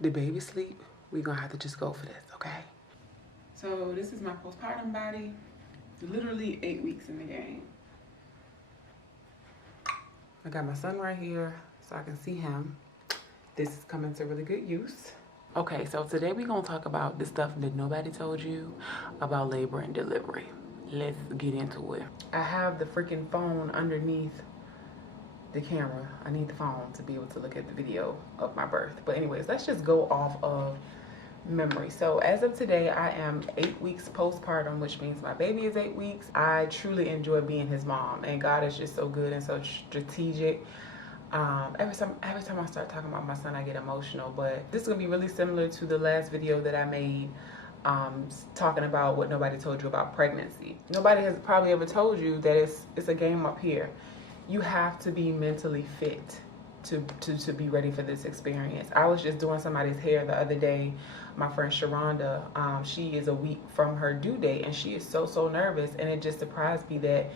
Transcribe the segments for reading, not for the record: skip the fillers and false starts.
the baby sleep, we're gonna have to just go for this, okay? So this is my postpartum body. Literally 8 weeks in the game. I got my son right here so I can see him. This is coming to really good use. Okay, so today we're gonna talk about the stuff that nobody told you about labor and delivery. Let's get into it. I have the freaking phone underneath the camera. I need the phone to be able to look at the video of my birth. But anyways, let's just go off of memory. So as of today, I am 8 weeks postpartum, which means my baby is 8 weeks. I truly enjoy being his mom, and God is just so good and so strategic. Every time I start talking about my son, I get emotional, but this is gonna be really similar to the last video that I made, talking about what nobody told you about pregnancy. Nobody has probably ever told you that it's a game up here. You have to be mentally fit to be ready for this experience. I was just doing somebody's hair the other day, my friend Sharonda. She is a week from her due date, and she is so nervous, and it just surprised me that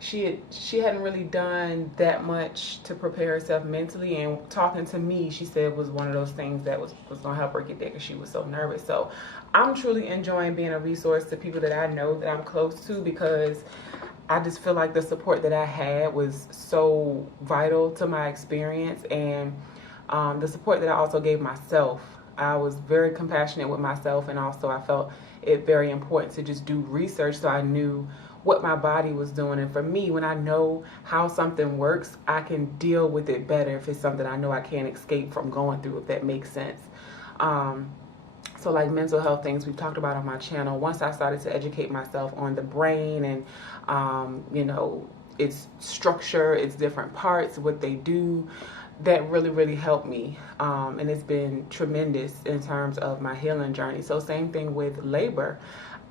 she hadn't really done that much to prepare herself mentally, and talking to me, she said, was one of those things that was gonna help her get there because she was so nervous. So I'm truly enjoying being a resource to people that I know that I'm close to, because I just feel like the support that I had was so vital to my experience, and the support that I also gave myself. I was very compassionate with myself, and also I felt it very important to just do research so I knew what my body was doing. And for me, when I know how something works, I can deal with it better if it's something I know I can't escape from going through, if that makes sense. So like mental health things we've talked about on my channel, once I started to educate myself on the brain and, you know, its structure, its different parts, what they do, that really helped me. And it's been tremendous in terms of my healing journey. So same thing with labor.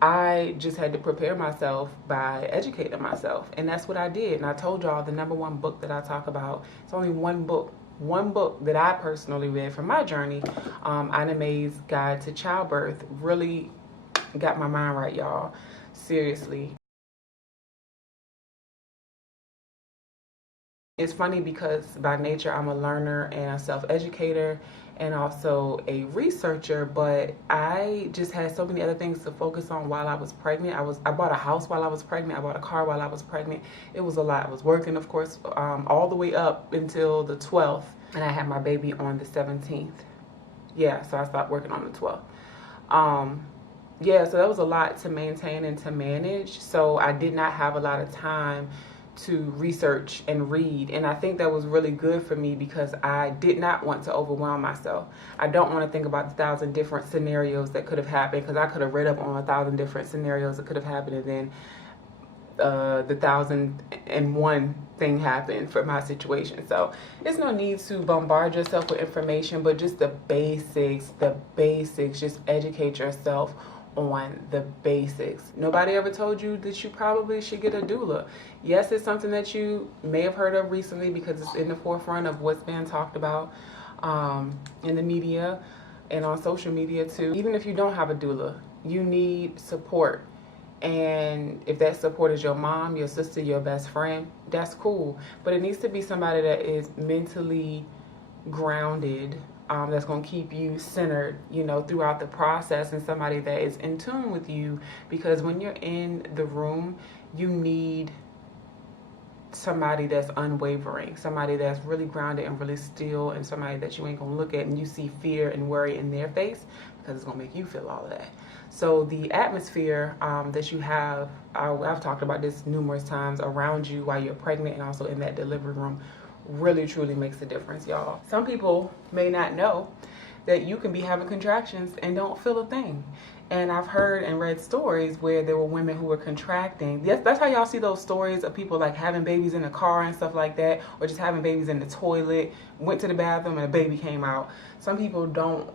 I just had to prepare myself by educating myself, and that's what I did. And I told y'all the #1 book that I talk about, it's only one book that I personally read from my journey, Ina May's Guide to Childbirth. Really got my mind right, y'all. Seriously. It's funny because by nature I'm a learner and a self-educator and also a researcher, but I just had so many other things to focus on while I was pregnant. I bought a house while I was pregnant. I bought a car while I was pregnant. It was a lot. I was working, of course, all the way up until the 12th, and I had my baby on the 17th. Yeah, so I stopped working on the 12th. Yeah, so that was a lot to maintain and to manage. So I did not have a lot of time to research and read, and I think that was really good for me because I did not want to overwhelm myself. I don't want to think about the 1,000 different scenarios that could have happened, because I could have read up on 1,000 different scenarios that could have happened, and then the 1,001 thing happened for my situation. So there's no need to bombard yourself with information, but just the basics, just educate yourself on the basics. Nobody ever told you that you probably should get a doula. Yes, it's something that you may have heard of recently because it's in the forefront of what's being talked about in the media and on social media too. Even if you don't have a doula, you need support. And if that support is your mom, your sister, your best friend, that's cool. But it needs to be somebody that is mentally grounded, that's going to keep you centered, you know, throughout the process, and somebody that is in tune with you, because when you're in the room, you need somebody that's unwavering, somebody that's really grounded and really still, and somebody that you ain't going to look at and you see fear and worry in their face, because it's going to make you feel all of that. So the atmosphere that you have, I've talked about this numerous times, around you while you're pregnant and also in that delivery room, really truly makes a difference, y'all. Some people may not know that you can be having contractions and don't feel a thing. And I've heard and read stories where there were women who were contracting. That's how y'all see those stories of people like having babies in the car and stuff like that, or just having babies in the toilet, went to the bathroom and a baby came out. Some people don't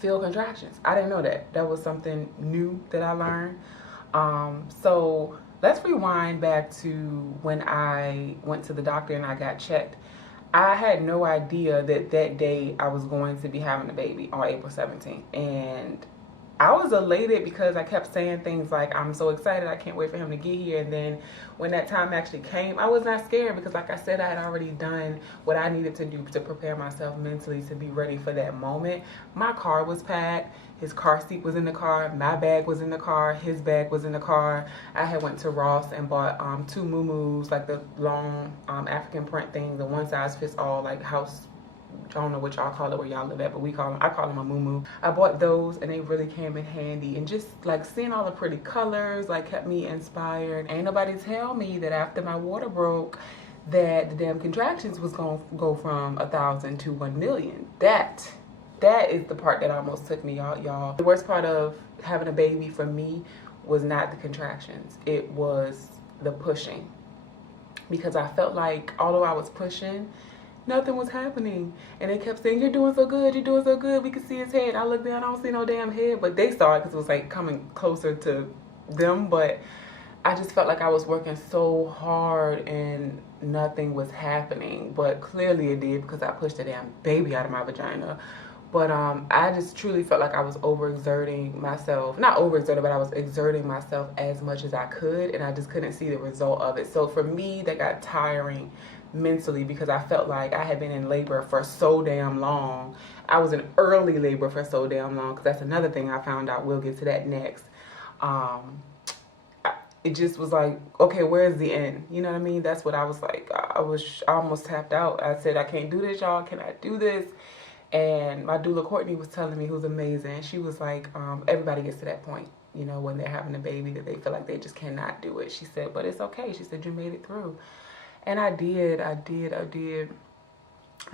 feel contractions. I didn't know that. That was something new that I learned. So let's rewind back to when I went to the doctor and I got checked. I had no idea that that day I was going to be having a baby on April 17th. And I was elated because I kept saying things like, I'm so excited, I can't wait for him to get here. And then when that time actually came, I was not scared because, like I said, I had already done what I needed to do to prepare myself mentally to be ready for that moment. My car was packed. His car seat was in the car. My bag was in the car. His bag was in the car. I had went to Ross and bought 2 muumuus, like the long African print things, the one size fits all, like house. I don't know what y'all call it where y'all live at, but I call them a muumuu. I bought those and they really came in handy, and just like seeing all the pretty colors like kept me inspired. Ain't nobody tell me that after my water broke that the damn contractions was gonna go from 1,000 to 1 million. That is the part that almost took me out, y'all. The worst part of having a baby for me was not the contractions. It was the pushing, because I felt like although I was pushing, nothing was happening. And they kept saying, you're doing so good, you're doing so good. We could see his head. I looked down, I don't see no damn head. But they saw it because it was like coming closer to them. But I just felt like I was working so hard and nothing was happening. But clearly it did, because I pushed the damn baby out of my vagina. But I just truly felt like I was overexerting myself. Not overexerting, but I was exerting myself as much as I could. And I just couldn't see the result of it. So for me, that got tiring mentally, because I felt like I had been in labor for so damn long. I was in early labor for so damn long, because that's another thing I found out. We'll get to that next. It just was like, okay, where's the end? You know what I mean? That's what I was like. I almost tapped out. I said, I can't do this, y'all. Can I do this? And my doula Courtney was telling me, who's amazing. She was like, everybody gets to that point, you know, when they're having a baby, that they feel like they just cannot do it. She said, but it's okay. She said, you made it through. And I did. And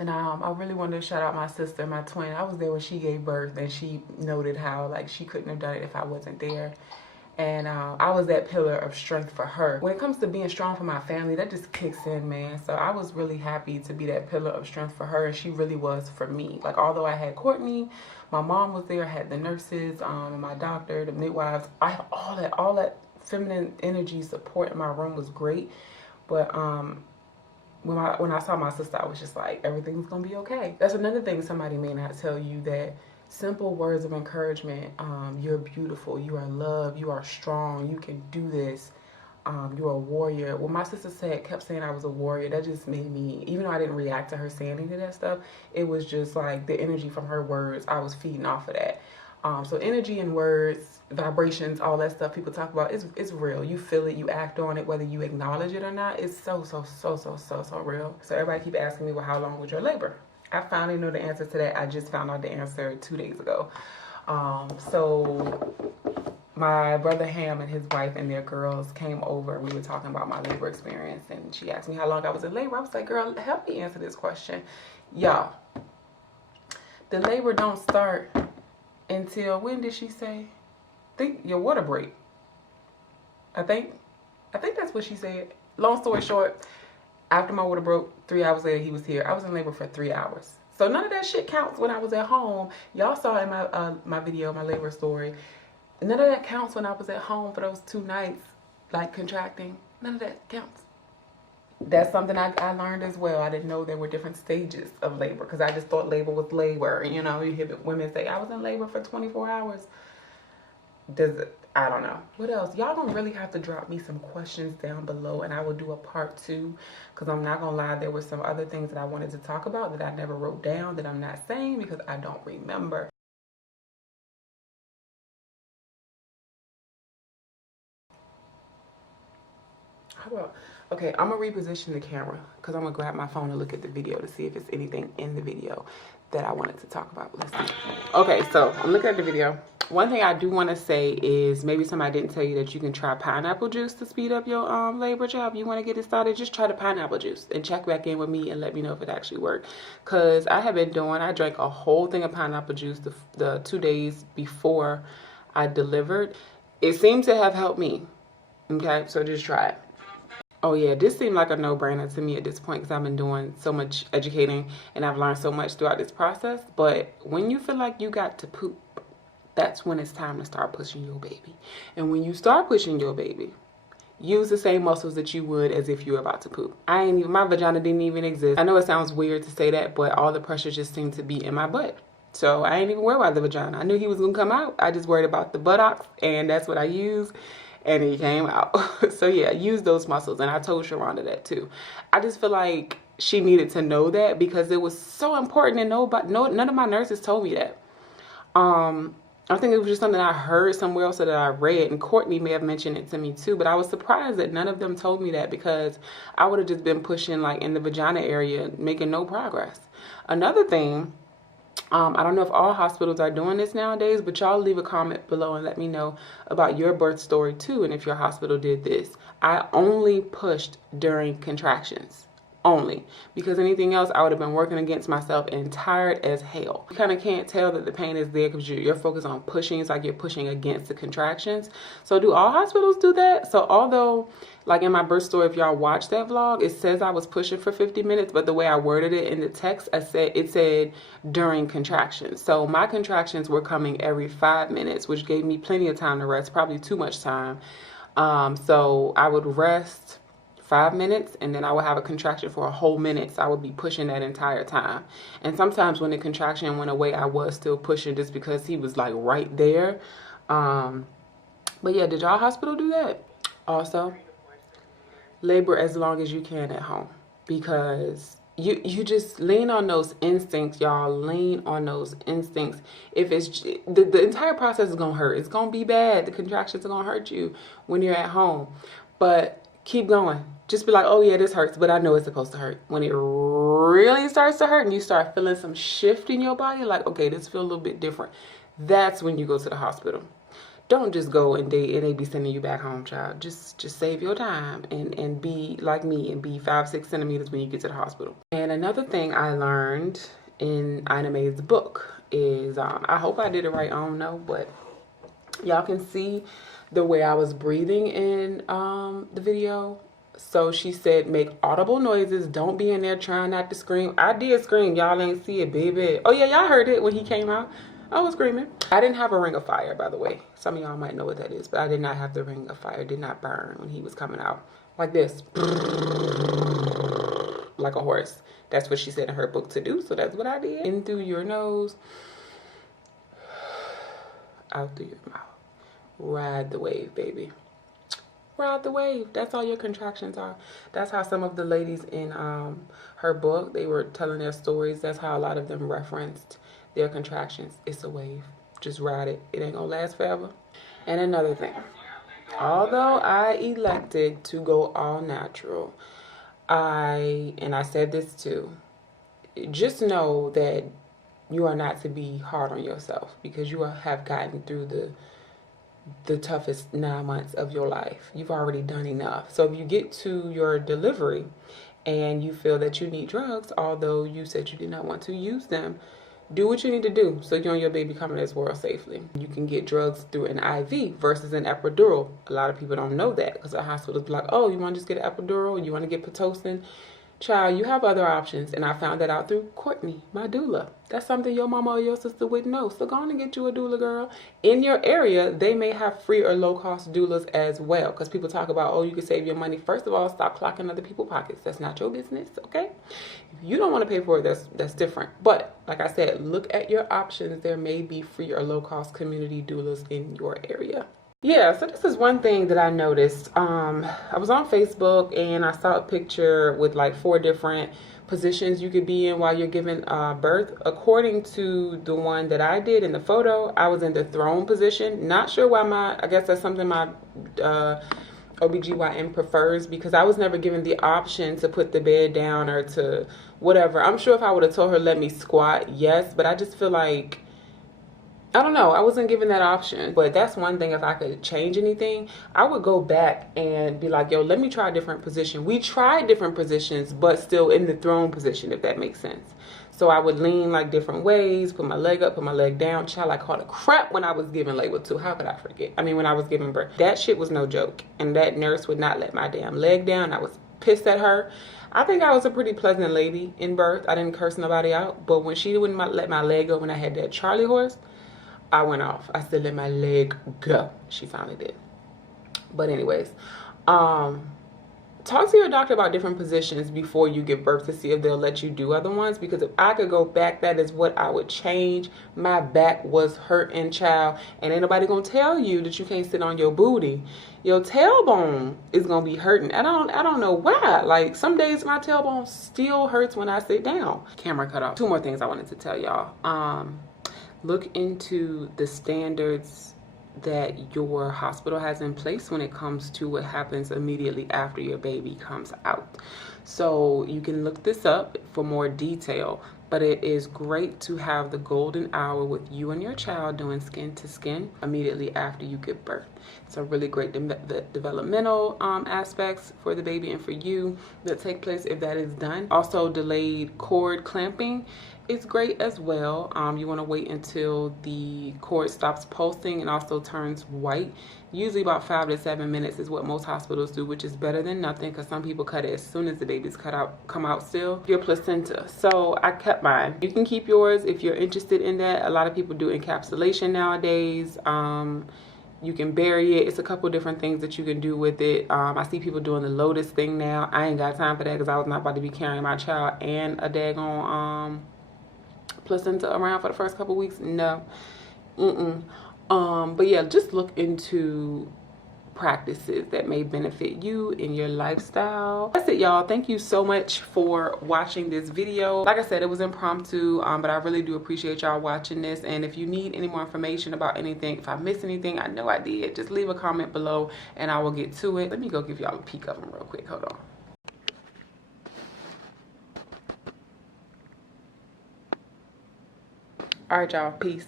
I really wanted to shout out my sister, my twin. I was there when she gave birth, and she noted how like she couldn't have done it if I wasn't there. And I was that pillar of strength for her. When it comes to being strong for my family, that just kicks in, man. So I was really happy to be that pillar of strength for her. And she really was for me. Like, although I had Courtney, my mom was there, I had the nurses, my doctor, the midwives. I had all that feminine energy support in my room was great. But when I saw my sister, I was just like, everything's gonna be okay. That's another thing somebody may not tell you, that simple words of encouragement. You're beautiful, you are loved, you are strong, you can do this, you're a warrior. When my sister kept saying I was a warrior, that just made me, even though I didn't react to her saying any of that stuff, it was just like the energy from her words, I was feeding off of that. So energy and words, vibrations, all that stuff people talk about, it's real. You feel it, you act on it, whether you acknowledge it or not. It's so real. So everybody keep asking me, well, how long was your labor? I finally know the answer to that. I just found out the answer 2 days ago. So my brother Ham and his wife and their girls came over. We were talking about my labor experience, and she asked me how long I was in labor. I was like, girl, help me answer this question. Y'all, the labor don't start until, when did she say? I think your water break. I think that's what she said. Long story short, after my water broke, 3 hours later he was here. I was in labor for 3 hours. So none of that shit counts when I was at home. Y'all saw in my video, my labor story. None of that counts when I was at home for those 2 nights, like contracting. None of that counts. That's something I learned as well. I didn't know there were different stages of labor, because I just thought labor was labor. You know, you hear women say, I was in labor for 24 hours. I don't know. What else? Y'all gonna really have to drop me some questions down below, and I will do a part 2, because I'm not gonna lie, there were some other things that I wanted to talk about that I never wrote down, that I'm not saying because I don't remember. How about, okay, I'm gonna reposition the camera, because I'm gonna grab my phone and look at the video to see if it's anything in the video that I wanted to talk about. Let's see. Okay, so I'm looking at the video. One thing I do want to say is, maybe somebody didn't tell you that you can try pineapple juice to speed up your labor job. You want to get it started, just try the pineapple juice and check back in with me and let me know if it actually worked. Because I drank a whole thing of pineapple juice the 2 days before I delivered. It seems to have helped me. Okay, so just try it. Oh yeah, this seemed like a no-brainer to me at this point, because I've been doing so much educating and I've learned so much throughout this process. But when you feel like you got to poop, that's when it's time to start pushing your baby. And when you start pushing your baby, use the same muscles that you would as if you were about to poop. My vagina didn't even exist. I know it sounds weird to say that, but all the pressure just seemed to be in my butt. So I ain't even worried about the vagina. I knew he was gonna come out. I just worried about the buttocks, and that's what I used, and he came out. So yeah, use those muscles, and I told Sharonda that too. I just feel like she needed to know that because it was so important, and none of my nurses told me that. I think it was just something I heard somewhere else that I read, and Courtney may have mentioned it to me too, but I was surprised that none of them told me that because I would have just been pushing like in the vagina area, making no progress. Another thing, I don't know if all hospitals are doing this nowadays, but y'all leave a comment below and let me know about your birth story too, and if your hospital did this. I only pushed during contractions. Only, because anything else I would have been working against myself and tired as hell. You kind of can't tell that the pain is there because you're focused on pushing. It's like you're pushing against the contractions. So do all hospitals do that? So although like in my birth story, if y'all watch that vlog, it says I was pushing for 50 minutes, but the way I worded it in the text, it said during contractions. So my contractions were coming every 5 minutes, which gave me plenty of time to rest, probably too much time. So I would rest 5 minutes, and then I would have a contraction for a whole minute. So I would be pushing that entire time. And sometimes when the contraction went away, I was still pushing just because he was like right there. But yeah, did y'all hospital do that? Also, labor as long as you can at home, because you just lean on those instincts, y'all. Lean on those instincts. If it's the entire process is gonna hurt, it's gonna be bad. The contractions are gonna hurt you when you're at home, but keep going. Just be like, oh yeah, this hurts, but I know it's supposed to hurt. When it really starts to hurt and you start feeling some shift in your body, like, okay, this feels a little bit different, that's when you go to the hospital. Don't just go and they be sending you back home, child. Just save your time and be like me and be 5-6 centimeters when you get to the hospital. And another thing I learned in Ina May's book is, I hope I did it right, I don't know, but y'all can see the way I was breathing in the video. So she said, make audible noises. Don't be in there trying not to scream. I did scream. Y'all ain't see it, baby. Oh yeah, y'all heard it when he came out. I was screaming. I didn't have a ring of fire, by the way. Some of y'all might know what that is, but I did not have the ring of fire. It did not burn when he was coming out. Like this. Like a horse. That's what she said in her book to do, so that's what I did. In through your nose. Out through your mouth. Ride the wave, baby. Ride the wave. That's all your contractions are. That's how some of the ladies in her book, they were telling their stories. That's how a lot of them referenced their contractions. It's a wave. Just ride it. It ain't gonna last forever. And another thing, although I elected to go all natural, I said this too, just know that you are not to be hard on yourself, because you have gotten through the toughest 9 months of your life. You've already done enough. So if you get to your delivery and you feel that you need drugs, although you said you did not want to use them, do what you need to do so you and your baby come in this world safely. You can get drugs through an IV versus an epidural. A lot of people don't know that because the hospitals be like, oh, you want to just get an epidural? You want to get Pitocin? Child, you have other options, and I found that out through Courtney, my doula. That's something your mama or your sister wouldn't know. So go on and get you a doula, girl. In your area, they may have free or low-cost doulas as well, because people talk about, oh, you can save your money. First of all, stop clocking other people's pockets. That's not your business, okay? If you don't want to pay for it, that's different. But like I said, look at your options. There may be free or low-cost community doulas in your area. Yeah, so this is one thing that I noticed. I was on Facebook and I saw a picture with like 4 different positions you could be in while you're giving birth. According to the one that I did in the photo, I was in the throne position. Not sure why I guess that's something my OBGYN prefers, because I was never given the option to put the bed down or to whatever. I'm sure if I would have told her let me squat, yes, but I just feel like, I don't know, I wasn't given that option. But that's one thing, if I could change anything, I would go back and be like, yo, let me try a different position. We tried different positions, but still in the throne position, if that makes sense. So I would lean like different ways, put my leg up, put my leg down. Child, I caught a crap when I was giving labor too. How could I forget? I mean, when I was giving birth. That shit was no joke. And that nurse would not let my damn leg down. I was pissed at her. I think I was a pretty pleasant lady in birth. I didn't curse nobody out. But when she wouldn't let my leg go when I had that Charlie horse, I went off. I said, let my leg go. She finally did. But anyways, talk to your doctor about different positions before you give birth to see if they'll let you do other ones, because if I could go back, that is what I would change. My back was hurting, child, and ain't nobody gonna tell you that you can't sit on your booty. Your tailbone is gonna be hurting. I don't know why. Like, some days my tailbone still hurts when I sit down. Camera cut off. Two more things I wanted to tell y'all. Look into the standards that your hospital has in place when it comes to what happens immediately after your baby comes out. So you can look this up for more detail, but it is great to have the golden hour with you and your child doing skin to skin immediately after you give birth. It's a really great developmental aspects for the baby and for you that take place if that is done. Also, delayed cord clamping is great as well. You want to wait until the cord stops pulsing and also turns white. Usually about 5 to 7 minutes is what most hospitals do, which is better than nothing, because some people cut it as soon as the baby's come out still. Your placenta. So I kept mine. You can keep yours if you're interested in that. A lot of people do encapsulation nowadays. You can bury it. It's a couple different things that you can do with it. I see people doing the lotus thing now. I ain't got time for that because I was not about to be carrying my child and a daggone placenta around for the first couple weeks. No. But yeah, just look into practices that may benefit you in your lifestyle. That's it, y'all. Thank you so much for watching this video. Like I said, it was impromptu, but I really do appreciate y'all watching this. And if you need any more information about anything, if I missed anything, I know I did, just leave a comment below and I will get to it. Let me go give y'all a peek of them real quick. Hold on. All right, y'all. Peace.